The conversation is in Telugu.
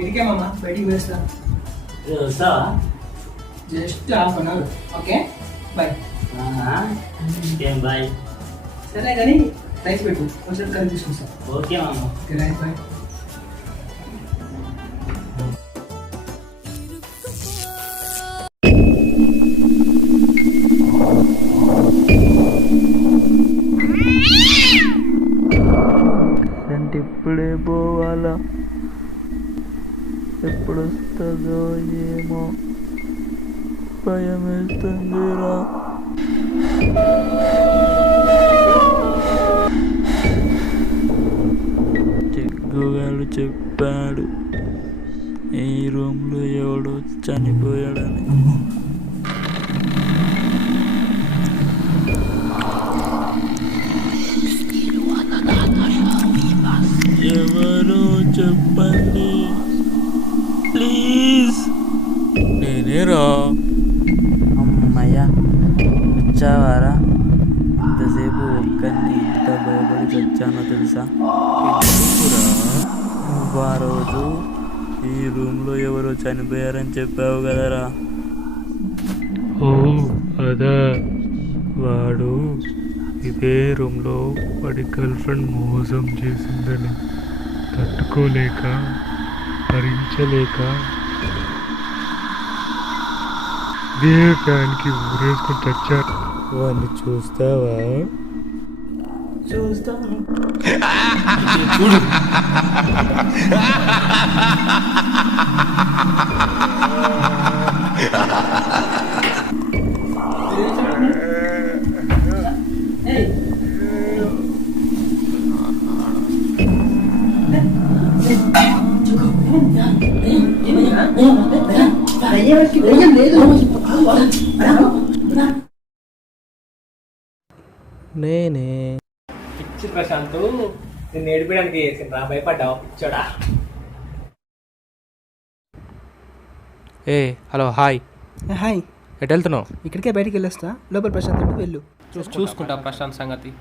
ఇడికే మామ బయటికి వేస్తా. వస్తావా? Just half an hour. Okay bye. ఇంకేం బాయ్. సరే కానీ రైస్ పెట్టు, కొంచెం కర్రీ తీసుకొస్తా. ఓకే మామ. Okay rice bye. అంటే ఇప్పుడే పోవాలా, ఎప్పుడు వస్తుందో ఏమో, భయం వేస్తుందిరా. చెక్కుగాడు చెప్పాడు ఈ రూమ్లో ఎవడో చనిపోయాడని. ఎవరు చెప్పండి ప్లీజ్. నేనేరా. అమ్మయ్యా వచ్చావారా? ఇంతసేపు ఒక్కరిని ఎంత భయపడి వచ్చానో తెలుసా? నువ్వు ఆ రోజు ఈ రూమ్లో ఎవరో చనిపోయారని చెప్పావు కదరా. ఓ అదా, వాడు ఇదే రూమ్లో వాడి గర్ల్ ఫ్రెండ్ మోసం చేసిందని తట్టుకోలేక భరించలేక ఇదే ఫ్యాన్కి ఊరేసుకుని చచ్చారు. వాడిని చూస్తావా? చూస్తాను. చూడు. నేనే. పిచ్చి ప్రశాంత్, నేను ఏడిపడానికి చేసిండ్రా, భయపడ్డావు పిచ్చోడా. ఏ హలో హాయ్, హాయ్. ఎటు వెళ్తున్నావు? ఇక్కడికే బయటికి వెళ్ళొస్తా, లోపల ప్రశాంత్ వెళ్ళు. చూసుకుంటా ప్రశాంత్ సంగతి.